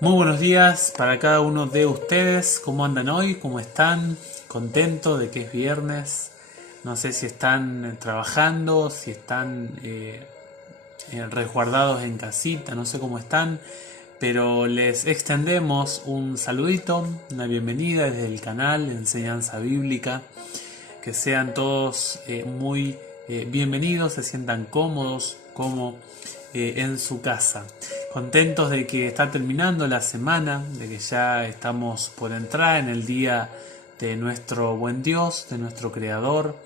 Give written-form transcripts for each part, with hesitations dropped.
Muy buenos días para cada uno de ustedes. ¿Cómo andan hoy? ¿Cómo están? ¿Contentos de que es viernes? No sé si están trabajando, si están resguardados en casita, no sé cómo están, pero les extendemos un saludito, una bienvenida desde el canal de Enseñanza Bíblica. Que sean todos muy bienvenidos, se sientan cómodos como en su casa. Contentos de que está terminando la semana, de que ya estamos por entrar en el día de nuestro buen Dios, de nuestro Creador.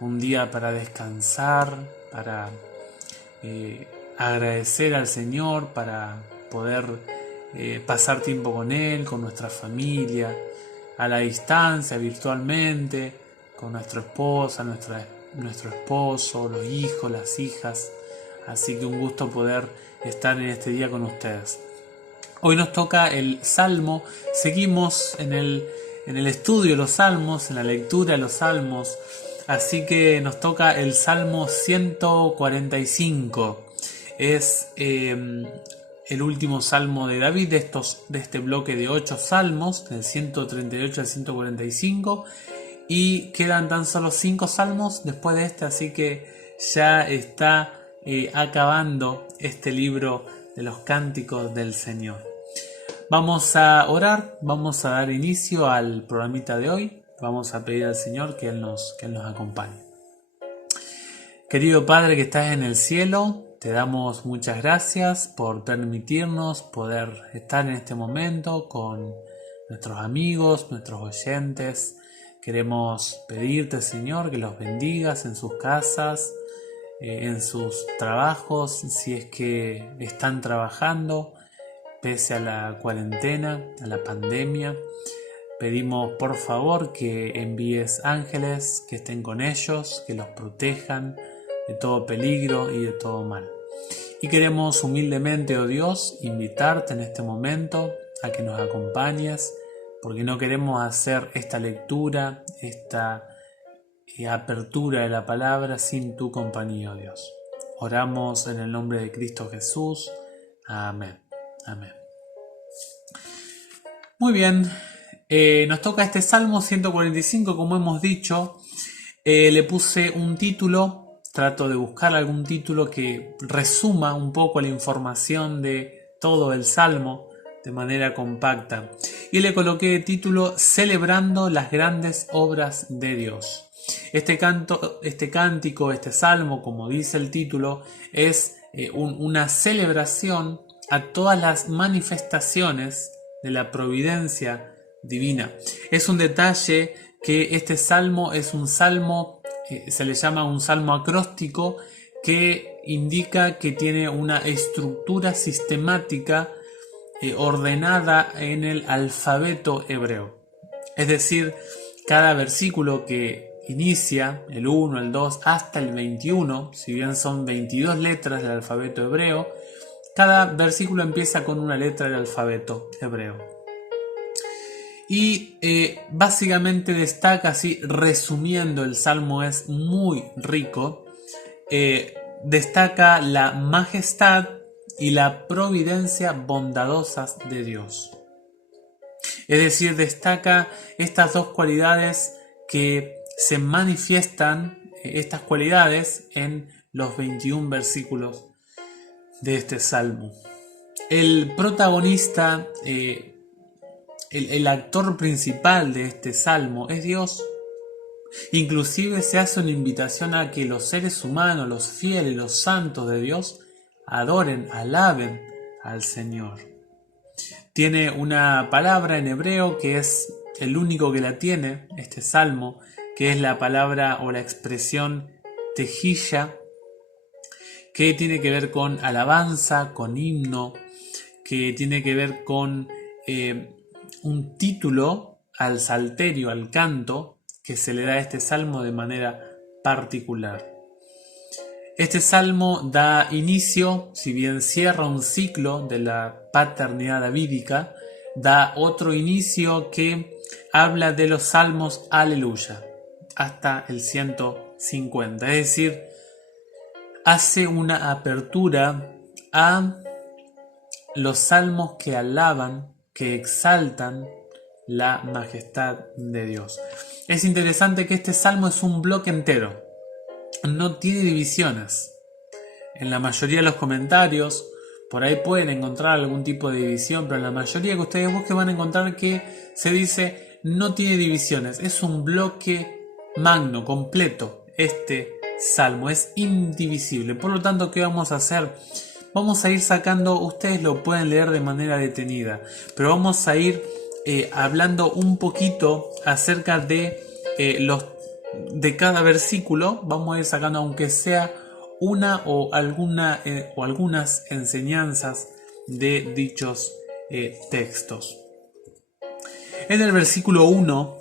Un día para descansar, para agradecer al Señor, para poder pasar tiempo con Él, con nuestra familia, a la distancia, virtualmente, con nuestra esposa, nuestro esposo, los hijos, las hijas. Así que un gusto poder estar en este día con ustedes. Hoy nos toca el Salmo, seguimos en el estudio de los Salmos, en la lectura de los Salmos, así que nos toca el Salmo 145. Es el último Salmo de David de este bloque de 8 Salmos, del 138 al 145, y quedan tan solo 5 Salmos después de este, así que ya está acabando este libro de los cánticos del Señor. Vamos a orar, vamos a dar inicio al programita de hoy, vamos a pedir al Señor que Él nos acompañe. Querido Padre que estás en el cielo, te damos muchas gracias por permitirnos poder estar en este momento con nuestros amigos, nuestros oyentes. Queremos pedirte, Señor, que los bendigas en sus casas, en sus trabajos, si es que están trabajando, pese a la cuarentena, a la pandemia. Pedimos por favor que envíes ángeles que estén con ellos, que los protejan de todo peligro y de todo mal. Y queremos humildemente, oh Dios, invitarte en este momento a que nos acompañes, porque no queremos hacer esta lectura, esta apertura de la palabra sin tu compañía, oh Dios. Oramos en el nombre de Cristo Jesús. Amén. Amén. Muy bien, nos toca este Salmo 145, como hemos dicho. Le puse un título, trato de buscar algún título que resuma un poco la información de todo el Salmo de manera compacta. Y le coloqué de título Celebrando las grandes obras de Dios. Este cántico, este salmo, como dice el título, es una celebración a todas las manifestaciones de la providencia divina. Es un detalle que este salmo es un salmo, se le llama un salmo acróstico, que indica que tiene una estructura sistemática ordenada en el alfabeto hebreo. Es decir, cada versículo que inicia, el 1, el 2 hasta el 21, si bien son 22 letras del alfabeto hebreo, cada versículo empieza con una letra del alfabeto hebreo. Y básicamente destaca, así resumiendo, el salmo es muy rico, destaca la majestad y la providencia bondadosas de Dios. Es decir, destaca estas dos cualidades que se manifiestan, estas cualidades, en los 21 versículos de este salmo. El protagonista, el actor principal de este salmo es Dios. Inclusive se hace una invitación a que los seres humanos, los fieles, los santos de Dios, adoren, alaben al Señor. Tiene una palabra en hebreo que es el único que la tiene, este salmo, que es la palabra o la expresión tejilla, que tiene que ver con alabanza, con himno, que tiene que ver con un título al salterio, al canto, que se le da a este salmo de manera particular. Este salmo da inicio, si bien cierra un ciclo de la paternidad davídica, da otro inicio que habla de los salmos Aleluya, hasta el 150. Es decir, hace una apertura a los salmos que alaban, que exaltan la majestad de Dios. Es interesante que este salmo es un bloque entero, no tiene divisiones. En la mayoría de los comentarios, por ahí pueden encontrar algún tipo de división, pero en la mayoría que ustedes busquen van a encontrar que se dice no tiene divisiones, es un bloque magno, completo. Este salmo es indivisible. Por lo tanto, ¿qué vamos a hacer? Vamos a ir sacando, ustedes lo pueden leer de manera detenida, pero vamos a ir hablando un poquito acerca de de cada versículo. Vamos a ir sacando, aunque sea una o algunas enseñanzas de dichos textos. En el versículo 1,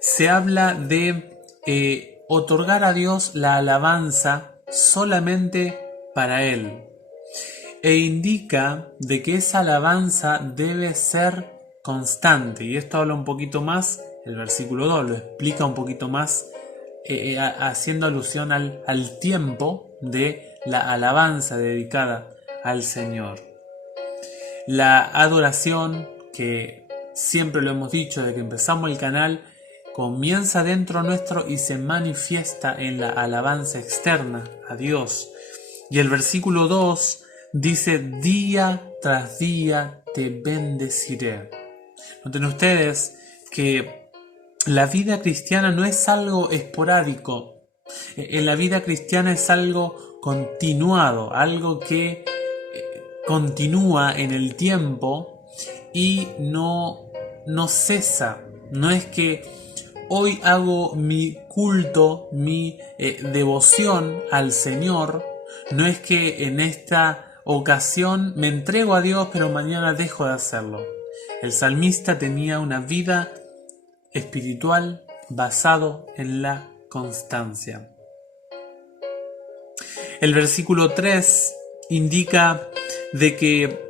se habla de otorgar a Dios la alabanza solamente para Él, e indica de que esa alabanza debe ser constante, y esto habla un poquito más, el versículo 2 lo explica un poquito más, haciendo alusión al tiempo de la alabanza dedicada al Señor. La adoración, que siempre lo hemos dicho desde que empezamos el canal, comienza dentro nuestro y se manifiesta en la alabanza externa a Dios. Y el versículo 2 dice: día tras día te bendeciré. Noten ustedes que la vida cristiana no es algo esporádico. En la vida cristiana es algo continuado, algo que continúa en el tiempo y no cesa. No es que hoy hago mi culto, mi devoción al Señor. No es que en esta ocasión me entrego a Dios, pero mañana dejo de hacerlo. El salmista tenía una vida espiritual basado en la constancia. El versículo 3 indica de que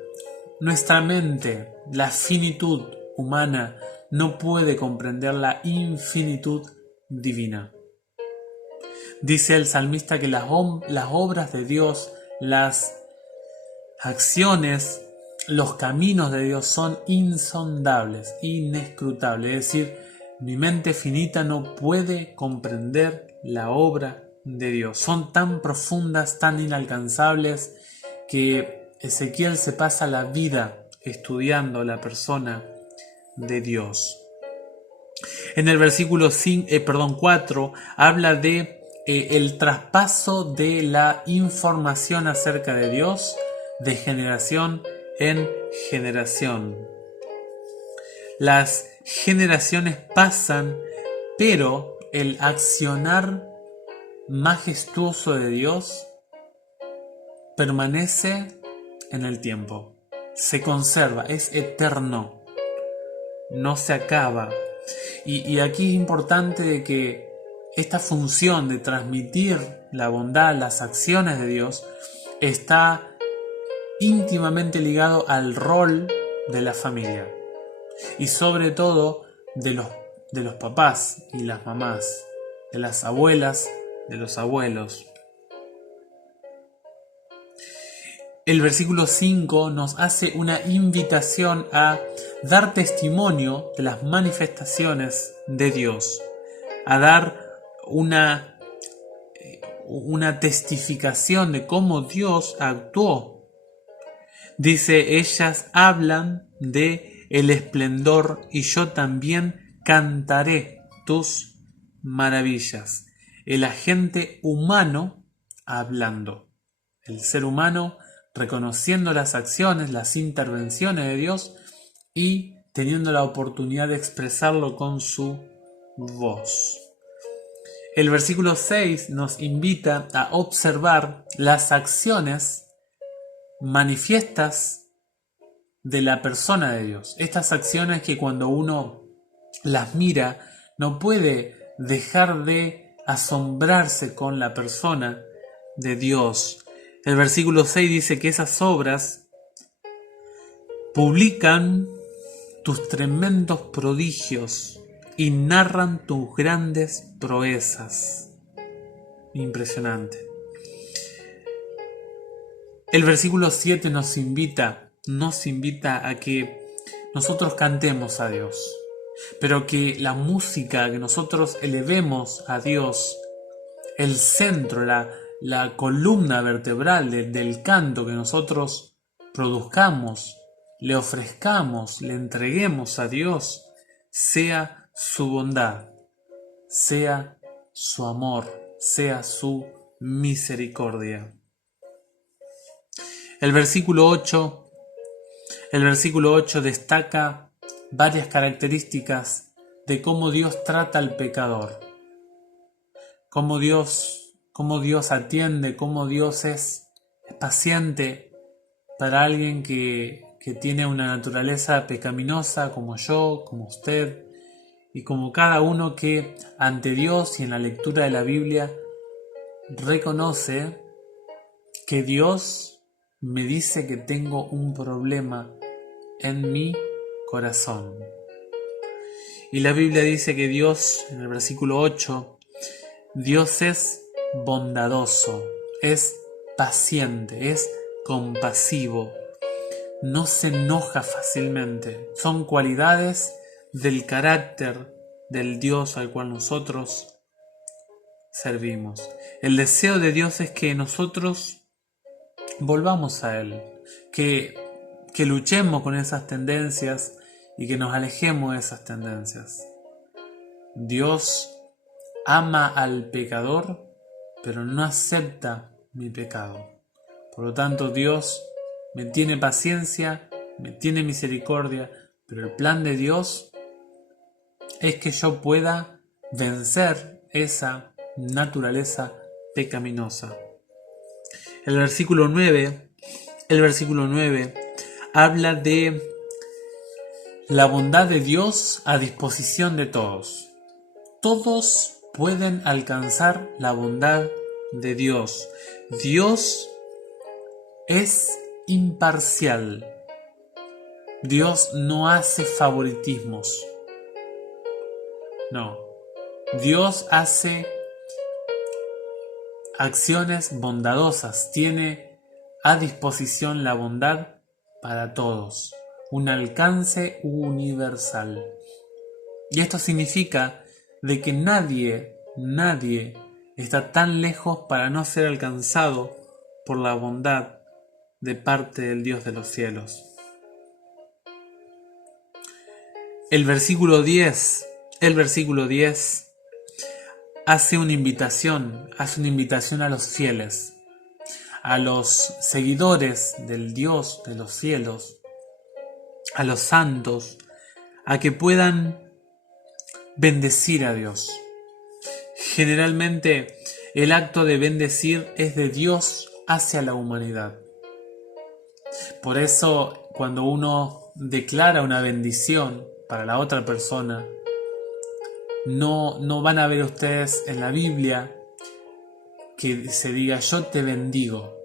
nuestra mente, la finitud humana, no puede comprender la infinitud divina. Dice el salmista que las obras de Dios, las acciones, los caminos de Dios son insondables, inescrutables. Es decir, mi mente finita no puede comprender la obra de Dios. Son tan profundas, tan inalcanzables, que Ezequiel se pasa la vida estudiando la persona de Dios. En el versículo 4 habla de el traspaso de la información acerca de Dios de generación en generación. Las generaciones pasan, pero el accionar majestuoso de Dios permanece en el tiempo, se conserva, es eterno, no se acaba. Y aquí es importante de que esta función de transmitir la bondad, las acciones de Dios, está íntimamente ligado al rol de la familia y sobre todo de los papás y las mamás, de las abuelas, de los abuelos. El versículo 5 nos hace una invitación a dar testimonio de las manifestaciones de Dios, a dar una testificación de cómo Dios actuó. Dice: ellas hablan de el esplendor y yo también cantaré tus maravillas. El agente humano hablando, el ser humano reconociendo las acciones, las intervenciones de Dios y teniendo la oportunidad de expresarlo con su voz. El versículo 6 nos invita a observar las acciones manifiestas de la persona de Dios. Estas acciones que cuando uno las mira no puede dejar de asombrarse con la persona de Dios. El versículo 6 dice que esas obras publican tus tremendos prodigios y narran tus grandes proezas. Impresionante. El versículo 7 nos invita a que nosotros cantemos a Dios, pero que la música que nosotros elevemos a Dios, el centro, la columna vertebral del canto que nosotros produzcamos, le ofrezcamos, le entreguemos a Dios, sea su bondad, sea su amor, sea su misericordia. El versículo 8 destaca varias características de cómo Dios trata al pecador, cómo Dios atiende, cómo Dios es paciente para alguien que tiene una naturaleza pecaminosa como yo, como usted, y como cada uno que ante Dios y en la lectura de la Biblia reconoce que Dios me dice que tengo un problema en mi corazón. Y la Biblia dice que Dios, en el versículo 8, Dios es bondadoso, es paciente, es compasivo, no se enoja fácilmente. Son cualidades del carácter del Dios al cual nosotros servimos. El deseo de Dios es que nosotros volvamos a Él, que luchemos con esas tendencias y que nos alejemos de esas tendencias. Dios ama al pecador, pero no acepta mi pecado. Por lo tanto, Dios me tiene paciencia, me tiene misericordia, pero el plan de Dios es que yo pueda vencer esa naturaleza pecaminosa. El versículo 9 habla de la bondad de Dios a disposición de todos. Todos pueden alcanzar la bondad de Dios. Dios es imparcial. Dios no hace favoritismos. No. Dios hace acciones bondadosas. Tiene a disposición la bondad para todos. Un alcance universal. Y esto significa de que nadie está tan lejos para no ser alcanzado por la bondad de parte del Dios de los cielos. El versículo 10 hace una invitación a los fieles, a los seguidores del Dios de los cielos, a los santos, a que puedan bendecir a Dios. Generalmente el acto de bendecir es de Dios hacia la humanidad. Por eso cuando uno declara una bendición para la otra persona, no van a ver ustedes en la Biblia que se diga yo te bendigo.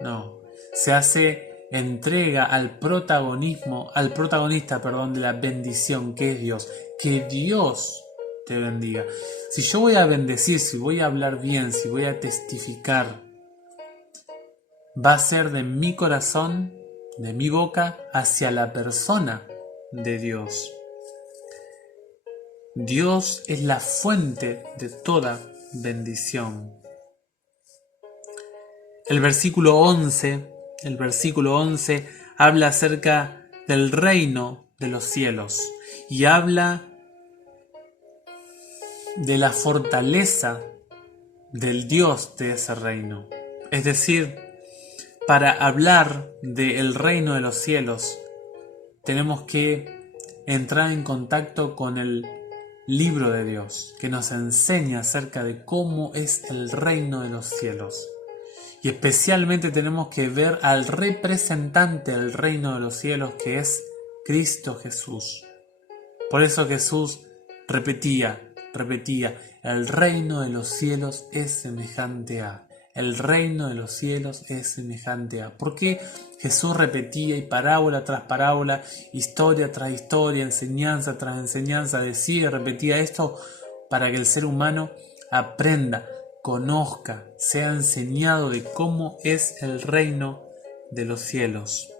No, se hace entrega al protagonista de la bendición, que es Dios. Que Dios te bendiga. Si yo voy a bendecir, si voy a hablar bien, si voy a testificar, va a ser de mi corazón, de mi boca, hacia la persona de Dios. Dios es la fuente de toda bendición. El versículo 11 habla acerca del reino de los cielos y habla de la fortaleza del Dios de ese reino. Es decir, para hablar del reino de los cielos, tenemos que entrar en contacto con el libro de Dios, que nos enseña acerca de cómo es el reino de los cielos. Y especialmente tenemos que ver al representante del reino de los cielos, que es Cristo Jesús. Por eso Jesús repetía, el reino de los cielos es semejante a. El reino de los cielos es semejante a. ¿Por qué Jesús repetía y parábola tras parábola, historia tras historia, enseñanza tras enseñanza, decía y repetía esto? Para que el ser humano aprenda, conozca, sea enseñado de cómo es el reino de los cielos.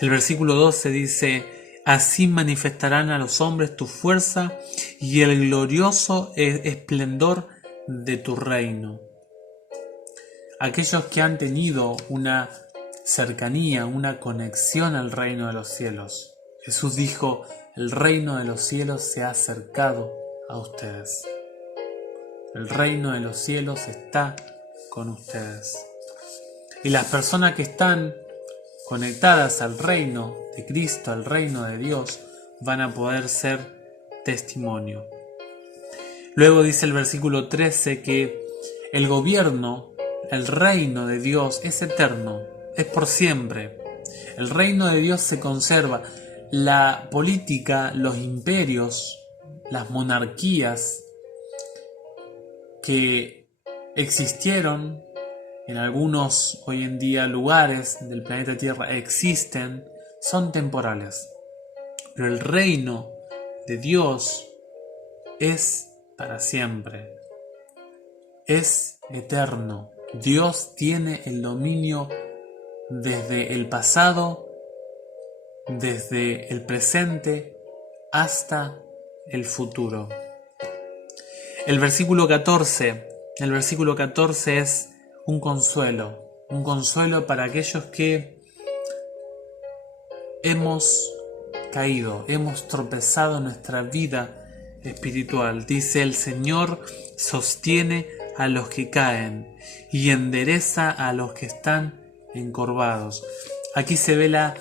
El versículo 12 dice: así manifestarán a los hombres tu fuerza y el glorioso esplendor de tu reino. Aquellos que han tenido una cercanía, una conexión al reino de los cielos. Jesús dijo: el reino de los cielos se ha acercado a ustedes. El reino de los cielos está con ustedes. Y las personas que están conectadas al reino de Cristo, al reino de Dios, van a poder ser testimonio. Luego dice el versículo 13 que el gobierno, el reino de Dios es eterno, es por siempre. El reino de Dios se conserva. La política, los imperios, las monarquías que existieron en algunos hoy en día lugares del planeta Tierra existen, son temporales. Pero el reino de Dios es para siempre. Es eterno. Dios tiene el dominio desde el pasado, desde el presente hasta el futuro. El versículo 14 es un consuelo para aquellos que hemos caído, hemos tropezado en nuestra vida espiritual. Dice: el Señor sostiene a los que caen y endereza a los que están encorvados. Aquí se ve la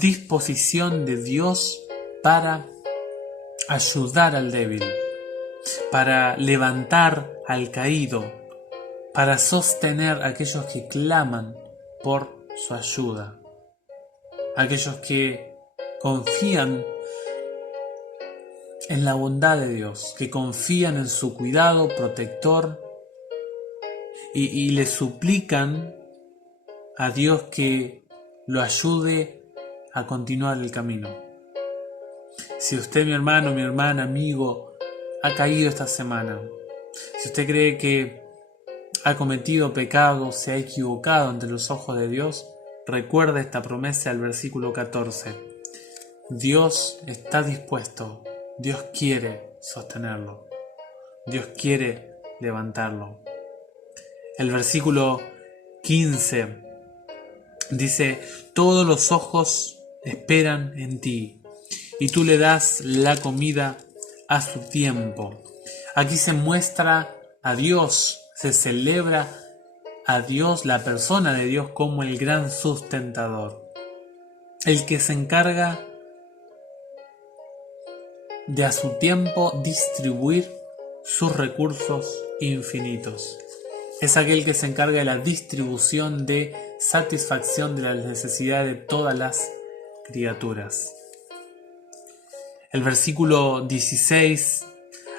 disposición de Dios para ayudar al débil, para levantar al caído, para sostener a aquellos que claman por su ayuda, aquellos que confían en la bondad de Dios, que confían en su cuidado protector y le suplican a Dios que lo ayude a continuar el camino. Si usted, mi hermano, mi hermana, amigo, ha caído esta semana, si usted cree que ha cometido pecado, se ha equivocado ante los ojos de Dios, recuerde esta promesa del versículo 14. Dios está dispuesto, Dios quiere sostenerlo, Dios quiere levantarlo. El versículo 15 dice: todos los ojos esperan en ti y tú le das la comida a su tiempo. Aquí se muestra a Dios, se celebra a Dios, la persona de Dios, como el gran sustentador, el que se encarga de a su tiempo distribuir sus recursos infinitos. Es aquel que se encarga de la distribución de satisfacción de las necesidades de todas las criaturas. El versículo 16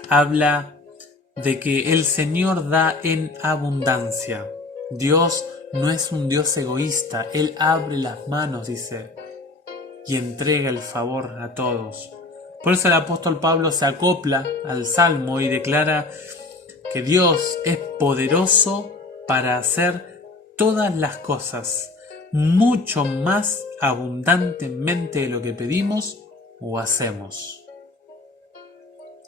habla de que el Señor da en abundancia. Dios no es un Dios egoísta. Él abre las manos, dice, y entrega el favor a todos. Por eso el apóstol Pablo se acopla al Salmo y declara que Dios es poderoso para hacer todas las cosas, mucho más abundantemente de lo que pedimos o hacemos.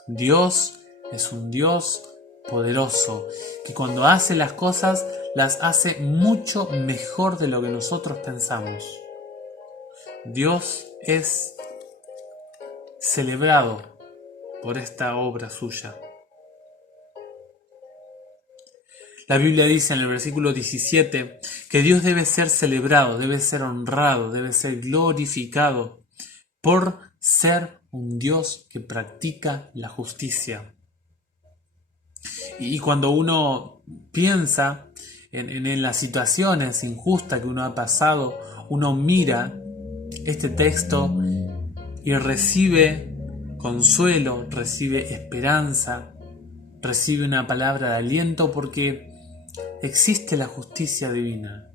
Dios es un Dios poderoso, que cuando hace las cosas, las hace mucho mejor de lo que nosotros pensamos. Dios es celebrado por esta obra suya. La Biblia dice en el versículo 17 que Dios debe ser celebrado, debe ser honrado, debe ser glorificado por ser un Dios que practica la justicia. Y cuando uno piensa en las situaciones injustas que uno ha pasado, uno mira este texto y recibe consuelo, recibe esperanza, recibe una palabra de aliento, porque existe la justicia divina.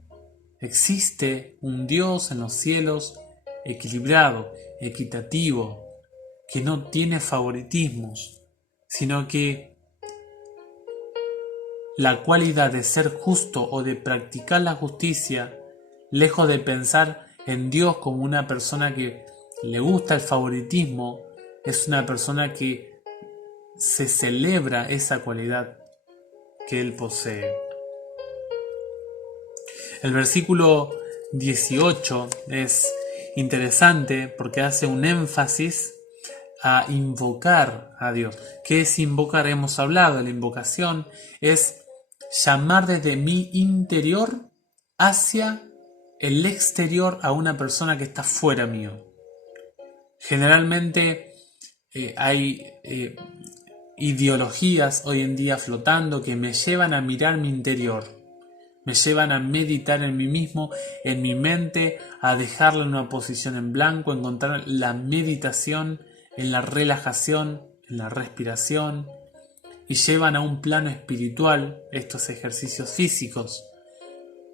Existe un Dios en los cielos equilibrado, equitativo, que no tiene favoritismos, sino que la cualidad de ser justo o de practicar la justicia lejos de pensar en Dios como una persona que le gusta el favoritismo, es una persona que se celebra esa cualidad que Él posee. El versículo 18 es interesante porque hace un énfasis a invocar a Dios. ¿Qué es invocar? Hemos hablado, la invocación es llamar desde mi interior hacia el exterior a una persona que está fuera mío. Generalmente hay ideologías hoy en día flotando que me llevan a mirar mi interior, me llevan a meditar en mí mismo, en mi mente, a dejarla en una posición en blanco, encontrar la meditación en la relajación, en la respiración, y llevan a un plano espiritual estos ejercicios físicos.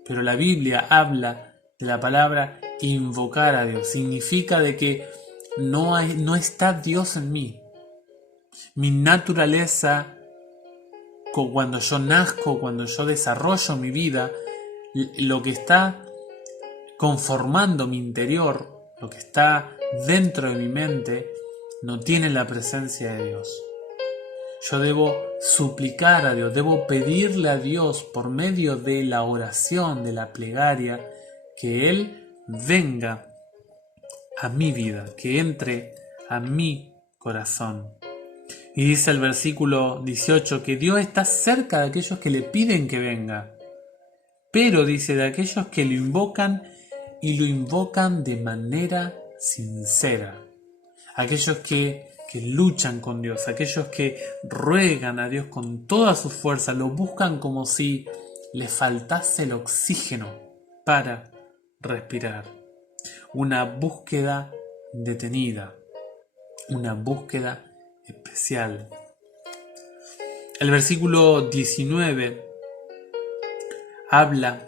Pero la Biblia habla de la palabra invocar a Dios. Significa de que no está Dios en mí. Mi naturaleza, cuando yo nazco, cuando yo desarrollo mi vida, lo que está conformando mi interior, lo que está dentro de mi mente, no tiene la presencia de Dios. Yo debo suplicar a Dios, debo pedirle a Dios por medio de la oración, de la plegaria, que Él venga a mi vida, que entre a mi corazón. Y dice el versículo 18 que Dios está cerca de aquellos que le piden que venga, pero dice de aquellos que lo invocan y lo invocan de manera sincera. Aquellos que luchan con Dios, aquellos que ruegan a Dios con toda su fuerza, lo buscan como si les faltase el oxígeno para respirar. Una búsqueda detenida, una búsqueda especial. El versículo 19 habla,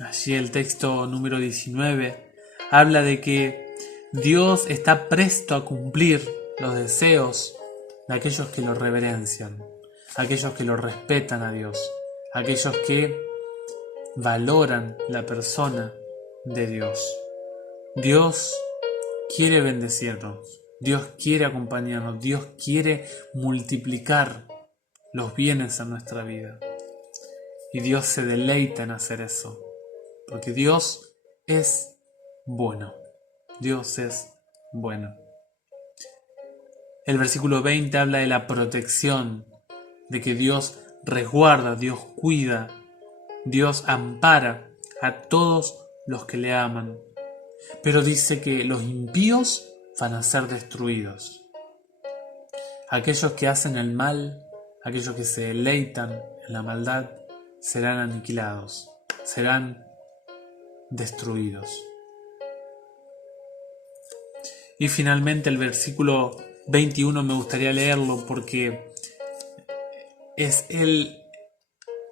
allí el texto número 19, habla de que Dios está presto a cumplir los deseos de aquellos que lo reverencian, aquellos que lo respetan a Dios, aquellos que valoran la persona de Dios. Dios quiere bendecirnos, Dios quiere acompañarnos, Dios quiere multiplicar los bienes en nuestra vida. Y Dios se deleita en hacer eso, porque Dios es bueno. Dios es bueno. El versículo 20 habla de la protección, de que Dios resguarda, Dios cuida, Dios ampara a todos los que le aman. Pero dice que los impíos van a ser destruidos. Aquellos que hacen el mal, aquellos que se deleitan en la maldad, serán aniquilados, serán destruidos. Y finalmente el versículo 21 me gustaría leerlo porque es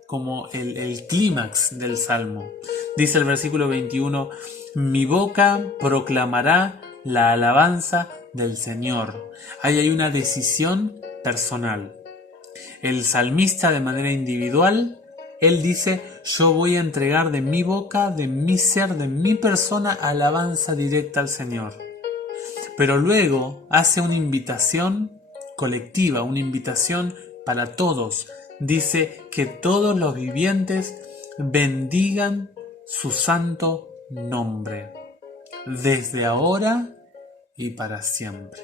como el clímax del Salmo. Dice el versículo 21, mi boca proclamará la alabanza del Señor. Ahí hay una decisión personal. El salmista de manera individual, él dice, yo voy a entregar de mi boca, de mi ser, de mi persona, alabanza directa al Señor. Pero luego hace una invitación colectiva, una invitación para todos. Dice que todos los vivientes bendigan su santo nombre, desde ahora y para siempre.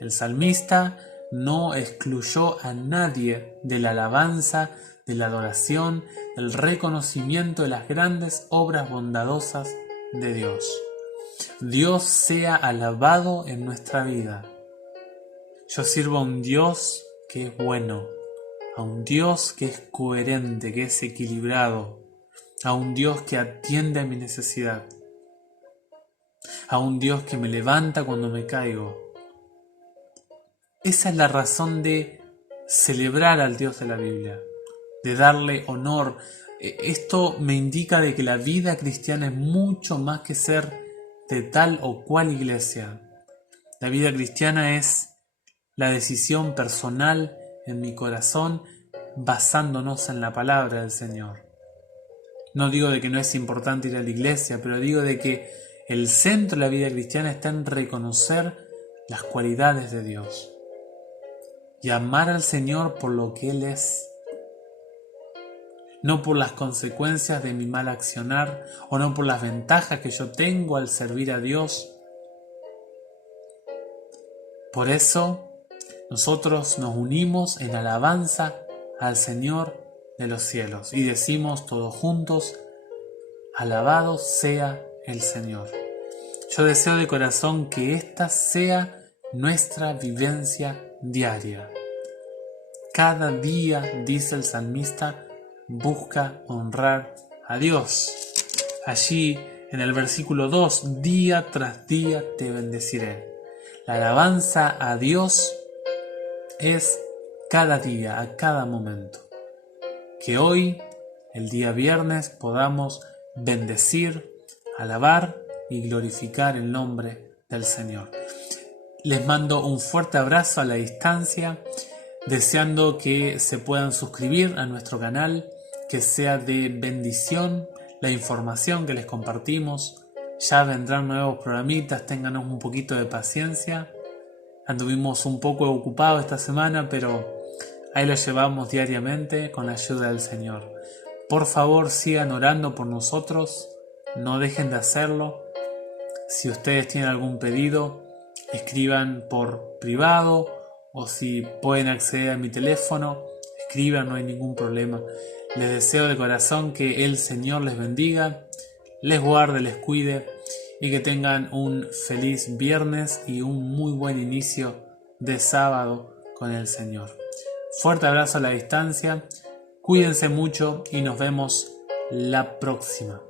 El salmista no excluyó a nadie de la alabanza, de la adoración, del reconocimiento de las grandes obras bondadosas de Dios. Dios sea alabado en nuestra vida. Yo sirvo a un Dios que es bueno, a un Dios que es coherente, que es equilibrado, a un Dios que atiende a mi necesidad, a un Dios que me levanta cuando me caigo. Esa es la razón de celebrar al Dios de la Biblia, de darle honor. Esto me indica de que la vida cristiana es mucho más que ser de tal o cual iglesia. La vida cristiana es la decisión personal en mi corazón basándonos en la palabra del Señor. No digo de que no es importante ir a la iglesia, pero digo de que el centro de la vida cristiana está en reconocer las cualidades de Dios y amar al Señor por lo que Él es, no por las consecuencias de mi mal accionar o no por las ventajas que yo tengo al servir a Dios. Por eso nosotros nos unimos en alabanza al Señor de los cielos y decimos todos juntos: alabado sea el Señor. Yo deseo de corazón que esta sea nuestra vivencia diaria. Cada día, dice el salmista, busca honrar a Dios. Allí en el versículo 2, día tras día te bendeciré. La alabanza a Dios es cada día, a cada momento. Que hoy, el día viernes, podamos bendecir, alabar y glorificar el nombre del Señor. Les mando un fuerte abrazo a la distancia, deseando que se puedan suscribir a nuestro canal, que sea de bendición la información que les compartimos. Ya vendrán nuevos programitas, ténganos un poquito de paciencia. Anduvimos un poco ocupados esta semana, pero ahí lo llevamos diariamente con la ayuda del Señor. Por favor, sigan orando por nosotros, no dejen de hacerlo. Si ustedes tienen algún pedido, escriban por privado, o si pueden acceder a mi teléfono, escriban, no hay ningún problema. Les deseo de corazón que el Señor les bendiga, les guarde, les cuide y que tengan un feliz viernes y un muy buen inicio de sábado con el Señor. Fuerte abrazo a la distancia, cuídense mucho y nos vemos la próxima.